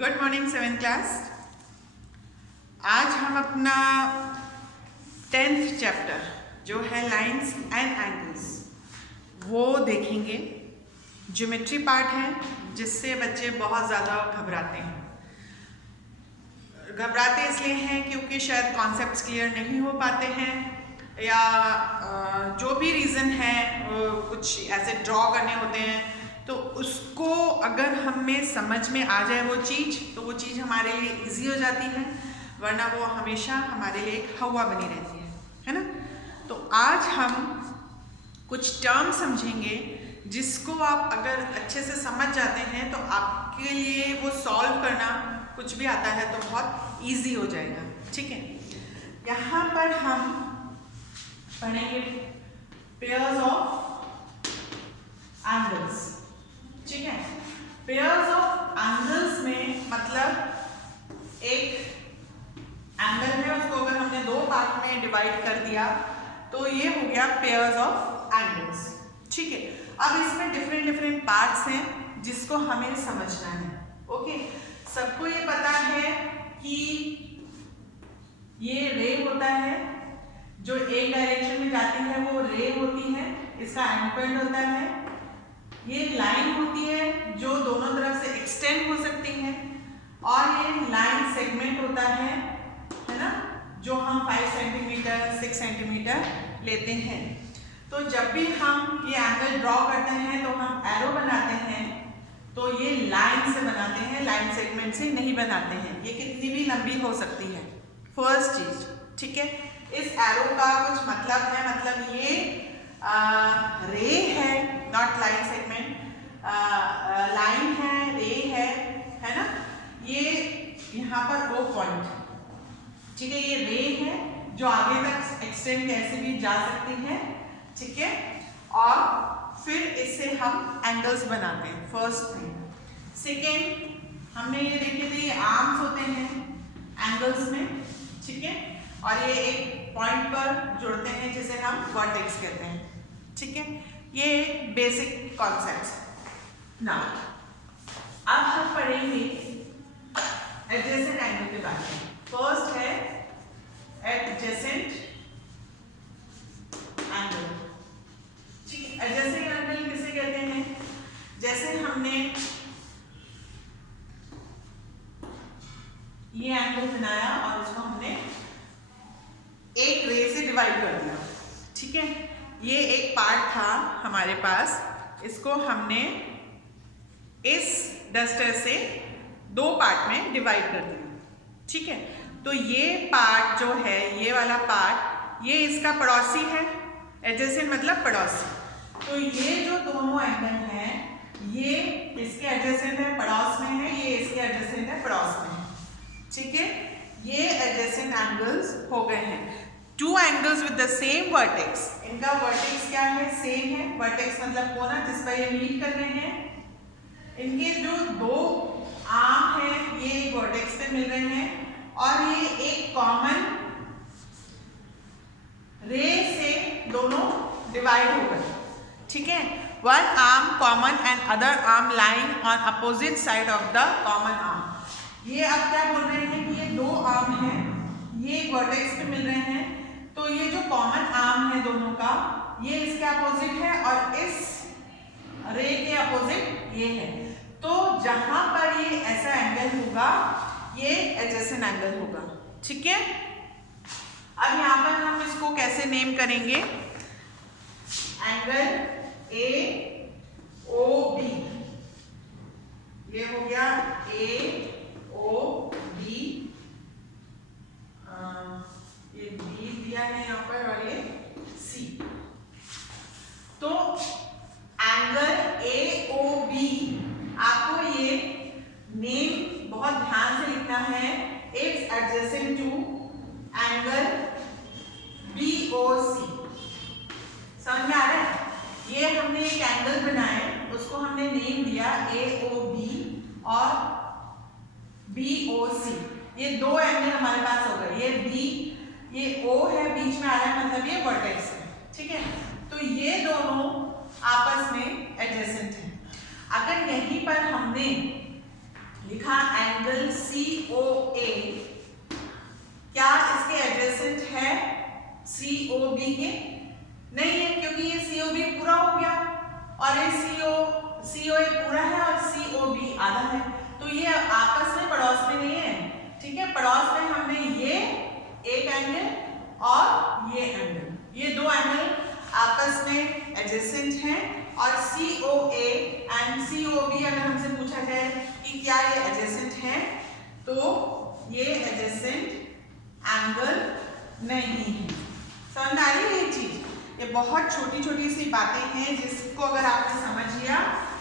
Good morning 7th class. आज हम अपना 10th चैप्टर जो है लाइंस एंड एंगल्स वो देखेंगे। ज्योमेट्री पार्ट है जिससे बच्चे बहुत ज़्यादा घबराते हैं। घबराते इसलिए हैं क्योंकि शायद कॉन्सेप्ट्स क्लियर नहीं हो पाते हैं या जो भी रीज़न है कुछ ऐसे ड्रॉ करने होते हैं, तो उसको अगर हमें समझ में आ जाए वो चीज़ तो वो चीज़ हमारे लिए इजी हो जाती है, वरना वो हमेशा हमारे लिए एक हवा बनी रहती है ना। तो आज हम कुछ टर्म समझेंगे जिसको आप अगर अच्छे से समझ जाते हैं तो आपके लिए वो सॉल्व करना कुछ भी आता है तो बहुत इजी हो जाएगा। ठीक है, यहाँ पर हम पढ़ेंगे पेयर्स ऑफ एंगल्स। ठीक है, पेयर्स ऑफ एंगल्स में मतलब एक एंगल है उसको अगर हमने दो पार्ट में डिवाइड कर दिया तो ये हो गया पेयर्स ऑफ एंगल्स। ठीक है, अब इसमें डिफरेंट पार्ट्स हैं जिसको हमें समझना है। ओके, सबको ये पता है कि ये रे होता है जो एक डायरेक्शन में जाती है, वो रे होती है, इसका एंड पॉइंट होता है। ये लाइन होती है जो दोनों तरफ से एक्सटेंड हो सकती है, और ये लाइन सेगमेंट होता है ना, जो हम 5 सेंटीमीटर 6 सेंटीमीटर लेते हैं। तो जब भी हम ये एंगल ड्रॉ करते हैं तो हम एरो बनाते हैं, तो ये लाइन से बनाते हैं, लाइन सेगमेंट से नहीं बनाते हैं। ये कितनी भी लंबी हो सकती है, फर्स्ट चीज। ठीक है, इस एरो का कुछ मतलब है, मतलब ये रे है, नॉट लाइन सेगमेंट, लाइन है, रे है ना। ये यहाँ पर ओ पॉइंट, ठीक है, ये रे है जो आगे तक एक्सटेंड कैसे भी जा सकती है। ठीक है, और फिर इससे हम एंगल्स बनाते हैं, फर्स्ट थिंग। सेकेंड, हमने ये देखे थे, ये आर्म्स होते हैं एंगल्स में। ठीक है, और ये एक पॉइंट पर जुड़ते हैं जिसे हम वर्टेक्स कहते हैं। ठीक है, ये बेसिक कॉन्सेप्ट्स। ना अब हम पढ़ेंगे एडजेसेंट एंगल के बारे में। फर्स्ट है एडजेसेंट एंगल। ठीक है, एडजेसेंट एंगल किसे कहते हैं? जैसे हमने ये एंगल बनाया और इसको हमने एक रे से डिवाइड कर दिया। ठीक है, ये एक पार्ट था हमारे पास, इसको हमने इस डस्टर से दो पार्ट में डिवाइड कर दिया। ठीक है, तो ये पार्ट जो है, ये वाला पार्ट, ये इसका पड़ोसी है। एडजेसेंट मतलब पड़ोसी। तो ये जो दोनों एंगल हैं, ये इसके एडजेसेंट है, पड़ोस में है, ये इसके एडजेसेंट है, पड़ोस में है। ठीक है, ये एडजेसेंट एंगल्स हो गए हैं। Two angles with the same vertex, इनका वर्टेक्स क्या है? सेम है। वर्टेक्स मतलब कोना जिस पर ये मीट कर रहे हैं। इनके जो दो आर्म है ये एक वर्टेक्स पे मिल रहे हैं, और ये एक कॉमन रे से दोनों डिवाइड हो गए। ठीक है, one arm common and other arm lying on opposite side of the common arm. ये अब क्या बोल रहे हैं कि ये दो आर्म हैं, ये एक वर्टेक्स पे मिल रहे हैं, तो ये जो कॉमन आर्म है दोनों का, ये इसके अपोजिट है और इस रे के अपोजिट ये है। तो जहां पर ये ऐसा एंगल होगा ये एडजेसेंट एंगल होगा। ठीक है, अब यहां पर हम इसको कैसे नेम करेंगे? एंगल ए ओ बी, ये हो गया ए ओ बी, ये बी दिया है यहाँ पर, और ये सी। तो एंगल ए ओ बी, आपको ये नेम बहुत ध्यान से लिखना है। It's adjacent to angle B O C. समझ में आ रहा है? ये हमने एक एंगल बनाए, उसको हमने नेम दिया ए ओ बी और बी ओ सी। ये दो एंगल हमारे पास हो गए। ये बी, ये ओ है, बीच में आ रहा है, मतलब ये वर्टेक्स है। ठीक है, तो ये दोनों आपस में एडजेसेंट हैं। अगर यहीं पर हमने लिखा एंगल एंगल नहीं है। समझ में आ रही है ये चीज? ये बहुत छोटी छोटी सी बातें हैं जिसको अगर आपने समझ लिया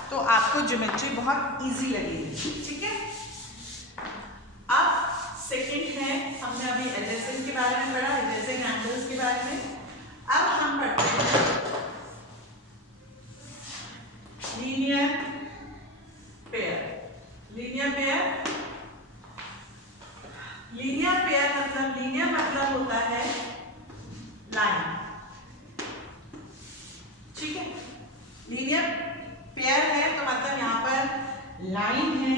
तो आपको ज्योमेट्री बहुत इजी लगेगी। ठीक है, अब सेकंड है, हमने अभी एडजेसेंट के बारे में पढ़ा, एडजेसेंट एंगल्स के बारे में। अब हम पढ़ते हैं linear pair. Linear pair, linear pair मतलब, लीनियर मतलब होता है लाइन। ठीक है, लीनियर पेयर है तो मतलब यहाँ पर लाइन है,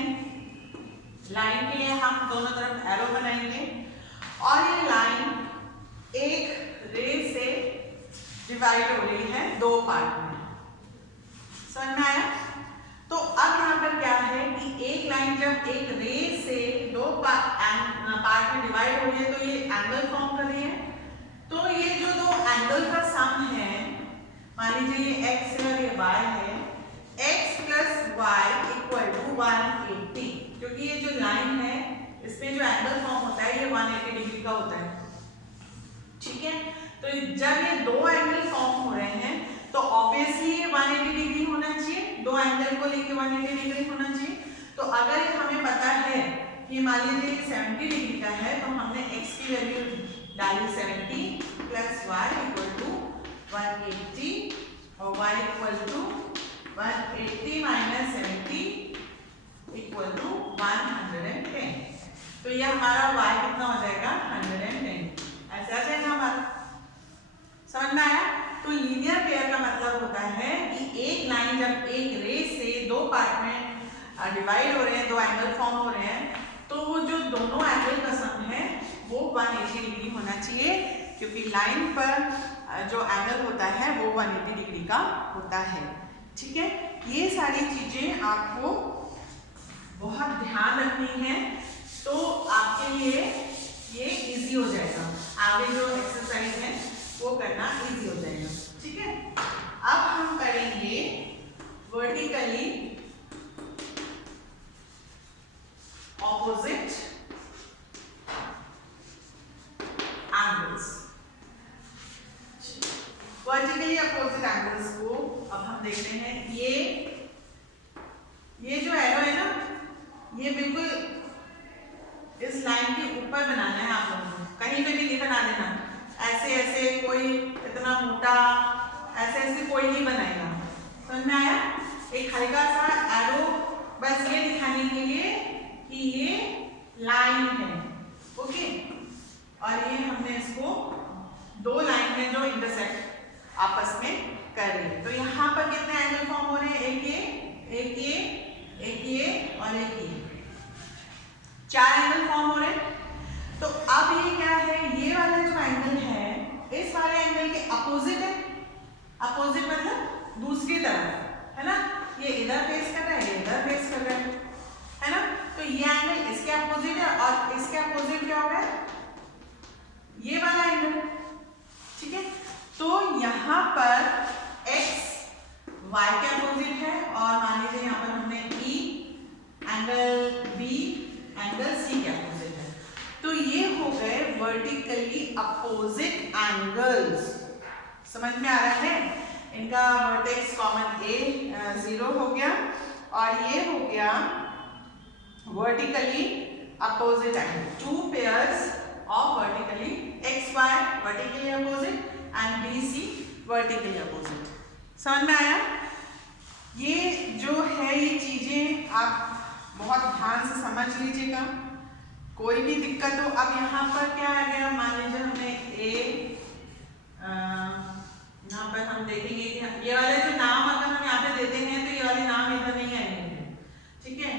लाइन के लिए हम दोनों तरफ एरो बनाएंगे और ये लाइन एक रे से डिवाइड हो रही है दो पार्ट में। समझ में आया? तो अब यहाँ पर क्या है कि एक लाइन जब एक रे से दो पार्ट में डिवाइड हो रही है तो ये एंगल फॉर्म कर रही है। तो ये जो दो एंगल का सम है, मान लीजिए ये x है और ये y है, x plus Y equal to 180, क्योंकि ये जो लाइन है इसमें जो एंगल फॉर्म होता है ये 180 डिग्री का होता है। ठीक है, तो जब ये दो एंगल फॉर्म हो रहे हैं तो ऑब्वियसली ये 180 डिग्री होना चाहिए, दो एंगल को लेके 180 डिग्री होना चाहिए। तो अगर हमें पता है कि मान लीजिए 70 डिग्री का है तो हमने x की वैल्यू डाली 70 प्लस वाई इक्वल टू 180 और y equal to 180 minus 70 equal to 110। तो ये हमारा y कितना हो जाएगा 110, ऐसे आ जाएगा हमारा। समझ में आया? तो लीनियर पेयर का मतलब होता है कि एक लाइन जब एक रे से दो पार्ट में डिवाइड हो रहे हैं, दो एंगल फॉर्म हो रहे हैं, तो वो जो दोनों एंगल का सम है वो 180 डिग्री होना चाहिए, क्योंकि लाइन पर जो एंगल होता है वो 180 डिग्री का होता है। ठीक है, ये सारी चीजें आपको बहुत ध्यान रखनी है, तो आपके लिए ये इजी हो जाएगा, आगे जो एक्सरसाइज है वो करना इजी हो जाएगा। ठीक है, अब हम करेंगे vertically opposite angles. Vertically opposite angles को अब हम देखते हैं। ये जो एरो है ना, ये बिल्कुल इस लाइन के ऊपर बनाना है आप लोगों को, कहीं पे भी नहीं बना देना। ऐसे ऐसे कोई इतना मोटा ऐसे कोई नहीं बनाएगा। समझ में आया? एक हल्का सा एरो बस ये दिखाने के लिए कि ये लाइन है। ओके, और ये हमने इसको दो लाइन में जो इंटरसेक्ट आपस में कर रही है। तो यहाँ पर कितने एंगल फॉर्म हो रहे हैं? एक ये, एक ये, एक ये और एक ये, चार एंगल फॉर्म हो रहे हैं। तो अब ये क्या है, ये वाला जो एंगल है इस वाले एंगल के अपोजिट है। अपोजिट मतलब दूसरी तरफ है ना, ये इधर फेस कर रहा है, ये इधर फेस कर रहा है ना। तो ये एंगल इसके अपोजिट है और इसके अपोजिट क्या होगा? ये वाला एंगल। ठीक है, तो यहाँ पर x y के अपोजिट है और मान लीजिए यहाँ पर हमने E angle B angle C के अपोजिट है। तो ये हो गए वर्टिकली अपोजिट एंगल्स। समझ में आ रहा है? इनका वर्टेक्स कॉमन A 0 हो गया और ये हो गया vertically opposite angle. Two pairs of vertically XY vertically opposite and BC vertically opposite. समझ में आया? ये जो है ये चीजें आप बहुत ध्यान से समझ लीजिएगा, कोई भी दिक्कत हो। अब यहाँ पर क्या आ गया, मान लीजिए हमने यहाँ पर हम देखेंगे कि ये वाले जो नाम अगर हम यहाँ पे देते हैं तो ये वाले नाम इधर नहीं आएंगे। ठीक है,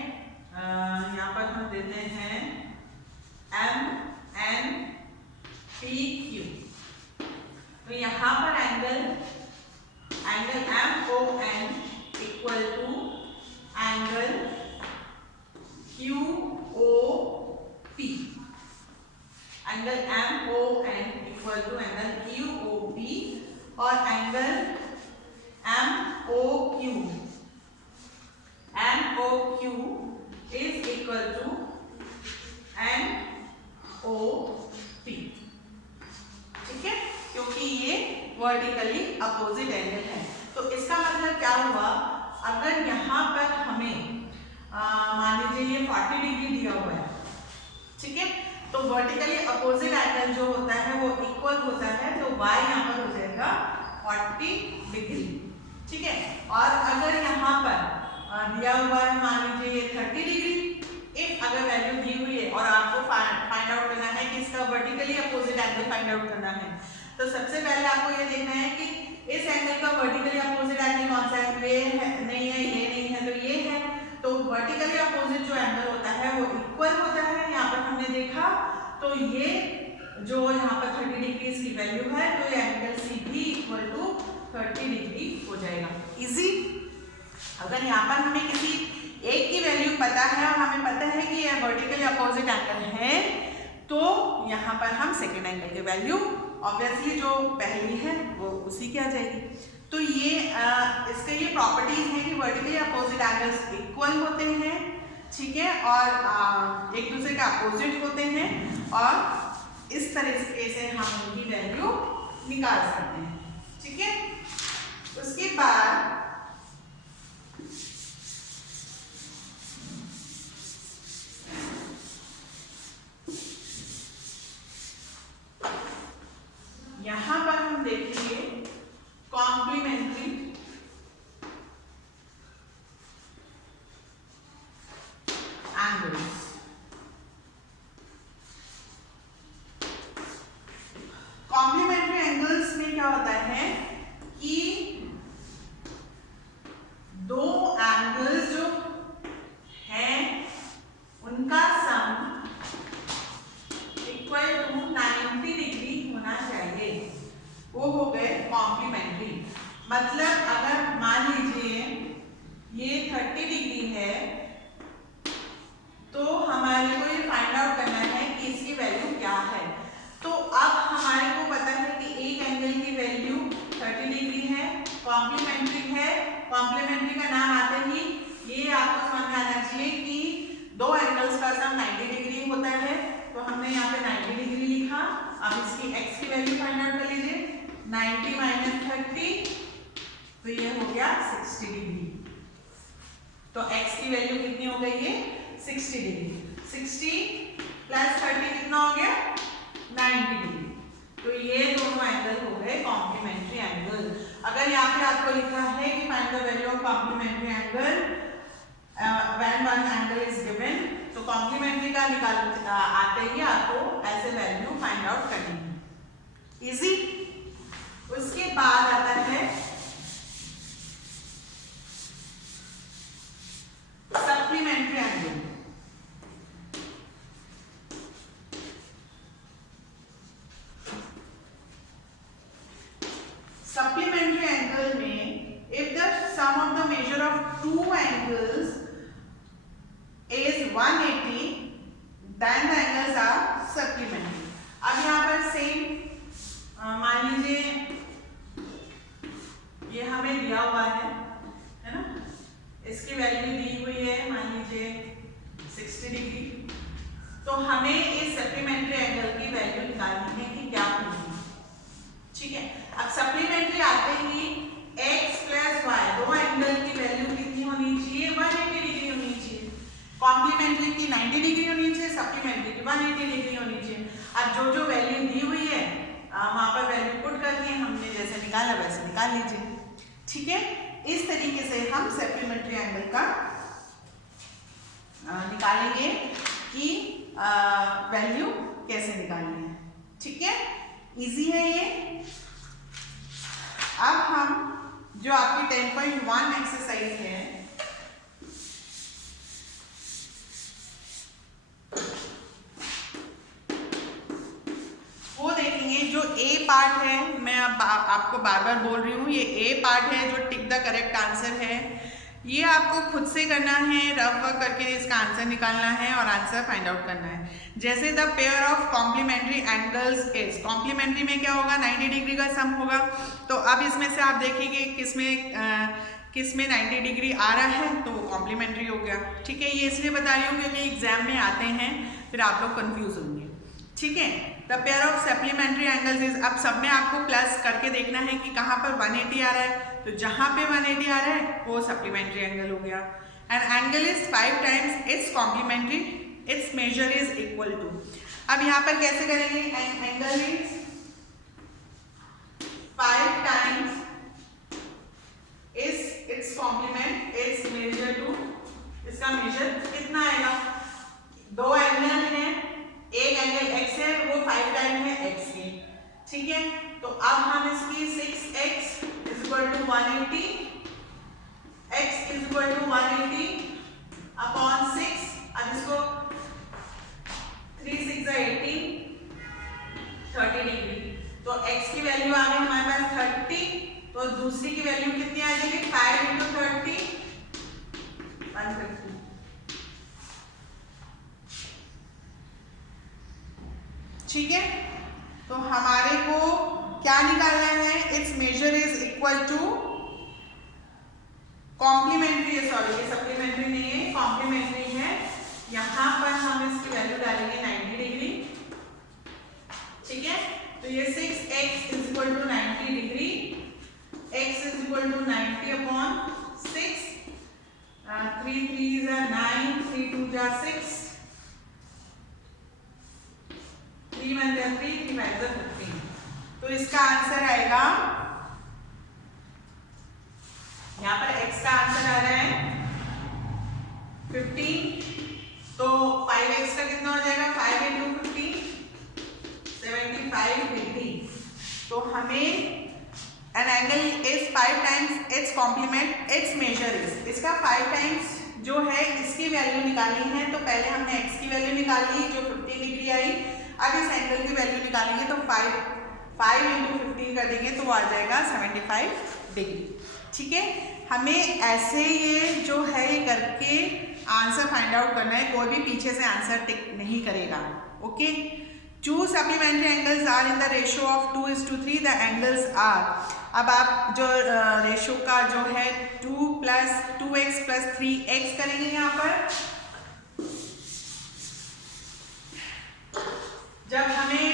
यहाँ पर हम देते हैं MNPQ। तो यहाँ पर angle MON equal to angle QOP। Angle MON equal to angle QOP और एंगल MOP हुआ, अगर यहाँ पर हमें मान लीजिए ये 40 डिग्री दिया हुआ है, ठीक है, तो वर्टिकली अपोजिट एंगल जो होता है वो इक्वल होता है, तो y यहाँ पर हो जाएगा 40 डिग्री, ठीक है। और अगर यहाँ पर दिया हुआ है मान लीजिए ये 30 डिग्री, इफ अगर वैल्यू दी हुई है और आपको फाइंड आउट करना है कि इसका vertically opposite angle find out करना है, तो सबसे पहले आपको ये देखना है कि इस एंगल का वर्टिकली अपोजिट एंगल कौन सा है, ये है नहीं है, ये नहीं है, तो ये है। तो वर्टिकली अपोजिट जो एंगल होता है वो इक्वल होता है, यहाँ पर हमने देखा, तो ये जो यहाँ पर 30 डिग्री इसकी वैल्यू है, तो ये एंगल सी भी इक्वल टू 30 डिग्री हो जाएगा। इजी। अगर यहाँ पर हमें किसी एक की वैल्यू पता है और हमें पता है कि यह वर्टिकली अपोजिट एंगल है, तो यहाँ पर हम सेकेंड एंगल की वैल्यू ऑब्वियसली जो पहली है वो उसी की आ जाएगी। तो ये इसके ये प्रॉपर्टीज हैं कि वर्टिकली अपोजिट एंगल्स इक्वल होते हैं, ठीक है, और एक दूसरे के अपोजिट होते हैं, और इस तरीके से हम उनकी वैल्यू निकाल सकते हैं, ठीक है। उसके बाद यहाँ पर हम देखेंगे कॉम्प्लीमेंट्री एंगल्स। कॉम्प्लीमेंट्री एंगल्स में क्या होता है कि दो एंगल्स जो हैं उनका सम इक्वल टू 90 डिग्री होना चाहिए, वो हो गए कॉम्प्लीमेंट्री। मतलब अगर मान लीजिए ये 30 डिग्री है, तो हमारे को ये फाइंड आउट करना है कि इसकी वैल्यू क्या है। तो अब हमारे को पता है कि एक एंगल की वैल्यू 30 डिग्री है, कॉम्प्लीमेंट्री है। कॉम्प्लीमेंट्री का नाम आते ही ये आपको समझ में आना चाहिए कि दो एंगल्स का सम 90 डिग्री होता है, तो हमने यहाँ पे 90 डिग्री लिखा। अब इसकी x की वैल्यू फाइंड आउट कर लीजिए, 90 माइनस 30, तो ये हो गया 60 डिग्री। तो x की वैल्यू कितनी हो गई, ये 60 डिग्री। 60 प्लस 30 कितना हो गया, 90 डिग्री। तो ये दोनों एंगल हो गए कॉम्प्लीमेंट्री एंगल। अगर यहाँ पे आपको लिखा है कि find the value of complementary angle when one angle is given, तो कॉम्प्लीमेंट्री का निकाल आते ही आपको ऐसे वैल्यू फाइंड आउट करनी है। इजी। उसके बाद आता है सप्लीमेंट्री एंगल। सप्लीमेंट्री एंगल में if the sum of the measure of two angles is 180, then the angles are supplementary। अब यहाँ पर सेम मान लीजिए ये हमें दिया हुआ है ना, इसकी वैल्यू दी हुई है मान लीजिए 60 डिग्री, तो हमें इस सप्लीमेंट्री एंगल की वैल्यू निकालनी है कि क्या होगी, ठीक है। अब सप्लीमेंट्री आते ही x प्लस y दो एंगल की वैल्यू कितनी होनी चाहिए, 180 डिग्री होनी चाहिए। कॉम्प्लीमेंट्री की 90 डिग्री होनी चाहिए, सप्लीमेंट्री की 180 डिग्री होनी चाहिए। अब जो जो वैल्यू दी हुई है वहां पर वैल्यू पुट करके हमने जैसे निकाला वैसे निकाल लीजिए, ठीक है। इस तरीके से हम सप्लीमेंट्री एंगल का निकालेंगे कि वैल्यू कैसे निकालनी है, ठीक है। इजी है ये। अब हम जो आपकी 10.1 एक्सरसाइज है वो देखेंगे। जो ए पार्ट है, मैं अब आपको बार बार बोल रही हूँ, ये ए पार्ट है जो टिक द करेक्ट आंसर है, ये आपको खुद से करना है, रफ वर्क करके इसका आंसर निकालना है और आंसर फाइंड आउट करना है। जैसे the pair of complementary angles is, complementary में क्या होगा, 90 डिग्री का सम होगा। तो अब इसमें से आप देखिए किसमें 90 डिग्री आ रहा है, तो वो कॉम्प्लीमेंट्री हो गया, ठीक है। ये इसलिए बता रही हूँ क्योंकि एग्जाम में आते हैं, फिर आप लोग कंफ्यूज होंगे, ठीक है। The pair of supplementary angles is, अब सब में आपको प्लस करके देखना है कि कहाँ पर 180 आ रहा है, तो जहां पे 180 आ रहा है वो सप्लीमेंट्री एंगल हो गया। And angle is 5 times its complementary, its measure is equal to. अब यहाँ पर कैसे करेंगे? Angle is 5 times its complement its measure to. इसका मेजर कितना आएगा? दो एंगल है, एक एंगल x है वो 5 टाइम है x के, ठीक है। तो अब हम इसकी 6x is equal to 180, x is equal to 180 upon 6। अब इसको 3 6 80, 30 डिग्री। तो x की वैल्यू आ गई हमारे पास 30, तो दूसरी की वैल्यू कितनी आ जाएगी? 5 into 30 150। ठीक है, तो हमारे को क्या निकालना है? Its measure is equal to complementary है, सॉरी ये सप्लीमेंट्री नहीं है, कॉम्प्लीमेंट्री है। यहां पर हम इसकी वैल्यू डालेंगे 90 डिग्री, ठीक है। तो ये 6x is equal to 90 degree, x is equal to 90 upon 6, 3 3 9, 3 2 6, 3 1 3, 3 5 15। तो इसका आंसर आएगा, यहाँ पर x का आंसर आ रहा है 15। तो 5x का कितना हो जाएगा? 5 into 15 75 डिग्री। तो हमें an angle is 5 times its complement its measure is, इसका 5 टाइम्स जो है इसकी वैल्यू निकालनी है। तो पहले हमने x की वैल्यू निकाल ली जो 15 डिग्री आई। अब इस एंगल की वैल्यू निकालेंगे तो 5 into 15 कर देंगे तो वो आ जाएगा 75 डिग्री, ठीक है। हमें ऐसे ये जो है ये करके आंसर फाइंड आउट करना है, कोई भी पीछे से आंसर टिक नहीं करेगा, okay. 2 supplementary angles are in the ratio of 2:3, the angles are. अब आप जो रेशियो का जो है 2 + 2x + 3x करेंगे। यहाँ पर जब हमें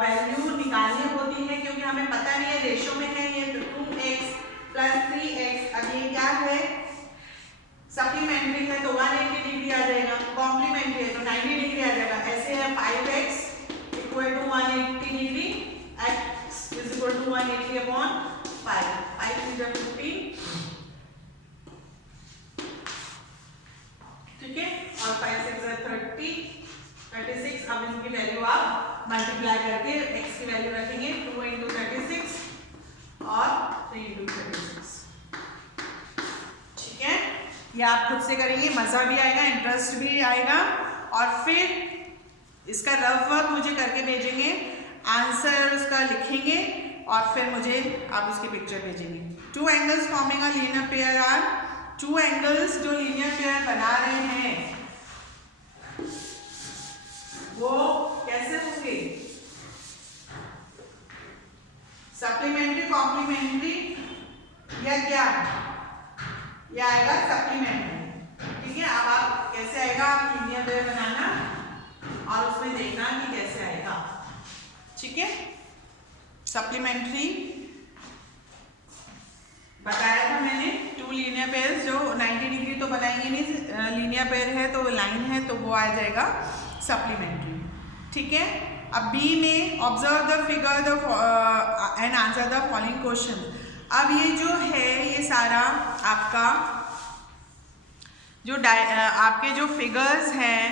वैल्यू निकालनी होती है, क्योंकि हमें पता नहीं है रेशियो में है ये 2x + 3x। अब ये क्या है? सप्लीमेंट्री है तो 180 डिग्री आ जाएगा, कॉम्प्लीमेंट्री है तो 90 डिग्री आ जाएगा। ऐसे है 5x equal to 180 degree, x is equal to 180 upon 5, 5 3 15, ठीक है। और 5 6 30, 36। अब इनकी वैल्यू आप मल्टीप्लाई करके x की वैल्यू रखेंगे 2 into 36 और 3 into 36, ठीक है। ये आप खुद से करेंगे, मजा भी आएगा, इंटरेस्ट भी आएगा। और फिर इसका रफ वर्क मुझे करके भेजेंगे, आंसर उसका लिखेंगे और फिर मुझे आप उसकी पिक्चर भेजेंगे। 2 angles forming a linear pair are, 2 angles जो लीनियर पेयर बना रहे हैं वो कैसे होंगे? सप्लीमेंट्री, कॉम्प्लीमेंट्री या क्या? ये आएगा सप्लीमेंट्री, ठीक है। अब आप कैसे आएगा? आप लीनियर पेयर बनाना और उसमें देखना कि कैसे आएगा, ठीक है। सप्लीमेंट्री बताया था मैंने, 2 लीनियर पेयर जो 90 डिग्री तो बनाएंगे नहीं, लीनियर पेयर है तो लाइन है तो वो आ जाएगा सप्लीमेंट्री, ठीक है। अब बी में observe the figure and answer the following question. अब ये जो है ये सारा आपका जो आपके जो फिगर्स हैं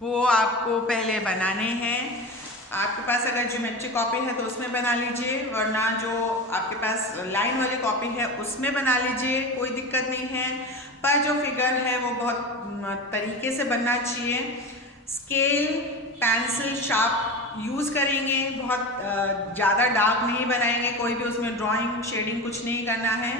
वो आपको पहले बनाने हैं। आपके पास अगर ज्योमेट्री कॉपी है तो उसमें बना लीजिए, वरना जो आपके पास लाइन वाली कॉपी है उसमें बना लीजिए, कोई दिक्कत नहीं है। पर जो फिगर है वो बहुत तरीके से बनना चाहिए। स्केल पेंसिल शार्प यूज़ करेंगे, बहुत ज़्यादा डार्क नहीं बनाएंगे, कोई भी उसमें ड्राइंग शेडिंग कुछ नहीं करना है,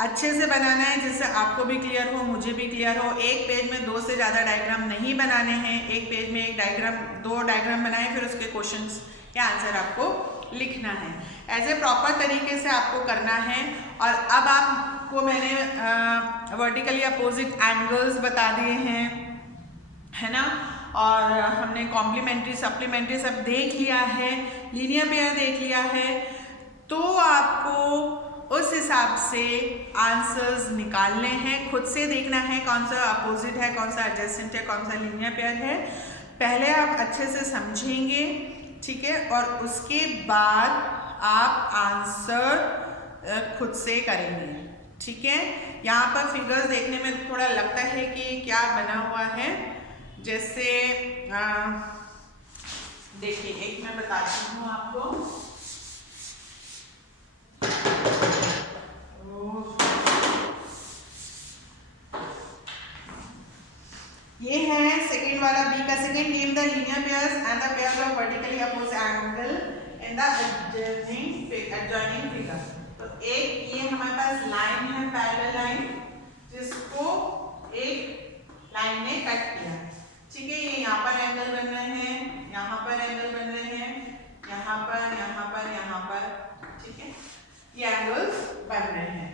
अच्छे से बनाना है जिससे आपको भी क्लियर हो, मुझे भी क्लियर हो। एक पेज में 2 से ज़्यादा डायग्राम नहीं बनाने हैं, एक पेज में एक डायग्राम 2 डायग्राम बनाएं, फिर उसके क्वेश्चंस या आंसर आपको लिखना है। ऐसे प्रॉपर तरीके से आपको करना है। और अब आपको मैंने वर्टिकली अपोजिट एंगल्स बता दिए हैं, है ना, और हमने कॉम्प्लीमेंट्री सप्लीमेंट्री सब देख लिया है, लीनियर पेयर देख लिया है। तो आपको उस हिसाब से आंसर्स निकालने हैं, खुद से देखना है कौन सा अपोजिट है, कौन सा एडजेसेंट है, कौन सा लीनियर पेयर है। पहले आप अच्छे से समझेंगे, ठीक है, और उसके बाद आप आंसर खुद से करेंगे, ठीक है। यहाँ पर फिगर्स देखने में थोड़ा लगता है कि क्या बना हुआ है, जैसे देखिए एक मैं बताती हूँ आपको। ये है सेकेंड वाला, बी का second, name the linear pairs and the pairs of vertically opposite angle in the adjoining figure. तो एक ये हमारे पास लाइन है, पैरेलल लाइन, जिसको एक लाइन ने कट किया, ठीक है। ये यहाँ पर एंगल बन रहे हैं, यहाँ पर एंगल बन रहे हैं, यहाँ पर, यहाँ पर, यहाँ पर, ठीक है, ये एंगल्स बन रहे हैं।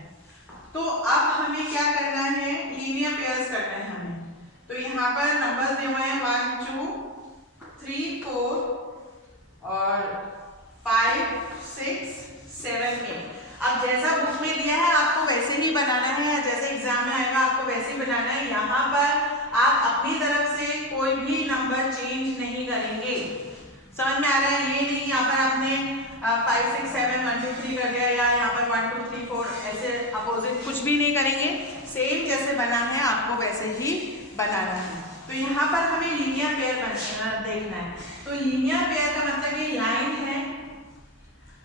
तो अब हमें क्या करना है, लीनियर पेयर्स करना है हमें। तो यहाँ पर नंबर्स दिए हुए हैं 1 2 3 4 और 5 6 7 8। अब जैसा बुक में दिया है आपको वैसे ही बनाना है, या जैसे एग्जाम में आएगा आपको वैसे ही बनाना है। यहाँ पर आप अपनी तरफ से कोई भी नंबर चेंज नहीं करेंगे, समझ में आ रहा है। ये नहीं यहाँ पर आपने 5 6 7 1 2 3 कर दिया, या यहाँ पर 1 2 3 4 ऐसे अपोजिट कुछ भी नहीं करेंगे। सेम जैसे बना है आपको वैसे ही बनाना है। तो यहाँ पर हमें लीनियर पेयर देखना है। तो लीनियर पेयर का मतलब ये लाइन है।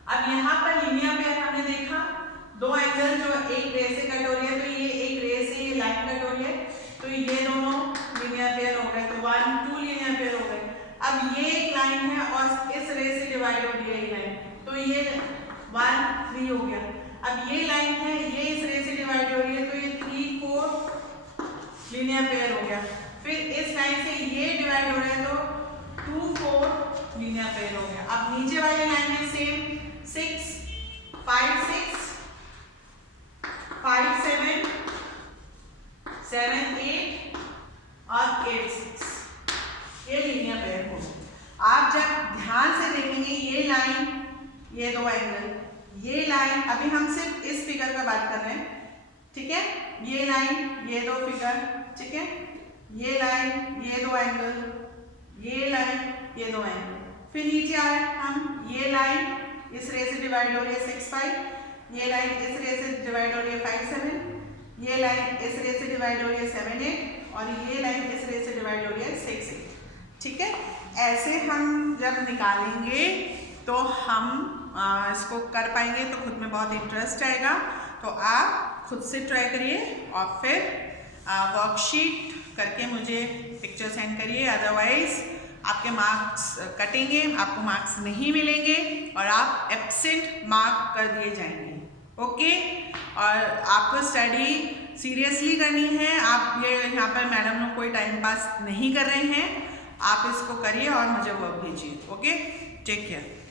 अब यहाँ पर लीनियर पेयर हमने देखा, दो एंगल जो एक रे से कट हो रही है, तो ये एक रे से ये लाइन कट हो रही है, तो ये दोनों लीनियर पेयर हो गए। तो 1 2 लीनियर पेयर हो गए। अब ये एक लाइन है और इस रे से डिवाइड हो रही है ये लाइन, तो ये 1 3 हो गया। अब ये लाइन है, ये इस रे से डिवाइड हो रही है, तो ये 3 4 लीनियर पेयर हो गया। फिर इस लाइन से ये डिवाइड हो रहा है, तो 2 4 लीनियर पेयर हो गया। अब नीचे वाली लाइन में सेम 6 5 6 5 7 7 8 और 8 6, ये लीनियर पेयर हो गया। आप जब ध्यान से देखेंगे ये लाइन, ये दो एंगल, ये लाइन, अभी हम सिर्फ इस फिगर का बात कर रहे हैं, ठीक है। ये लाइन, ये दो फिगर, ठीक है, ये लाइन, ये दो एंगल, ये लाइन, ये दो एंगल। फिर नीचे आए हम, ये लाइन इस रे से डिवाइड हो रही है 6 5, ये लाइन इस रे से डिवाइड हो रही है 5 7, ये लाइन इस रे से डिवाइड हो रही है 7 8, और ये लाइन इस रे से डिवाइड हो रही है 6 8, ठीक है। ऐसे हम जब निकालेंगे तो हम इसको कर पाएंगे, तो खुद में बहुत इंटरेस्ट आएगा। तो आप खुद से ट्राई करिए और फिर वर्कशीट करके मुझे पिक्चर सेंड करिए, अदरवाइज आपके मार्क्स कटेंगे, आपको मार्क्स नहीं मिलेंगे और आप एब्सेंट मार्क कर दिए जाएंगे, ओके। और आपको स्टडी सीरियसली करनी है। आप ये यहाँ पर मैडम लोग कोई टाइम पास नहीं कर रहे हैं, आप इसको करिए और मुझे वर्क भेजिए, ओके। Take care.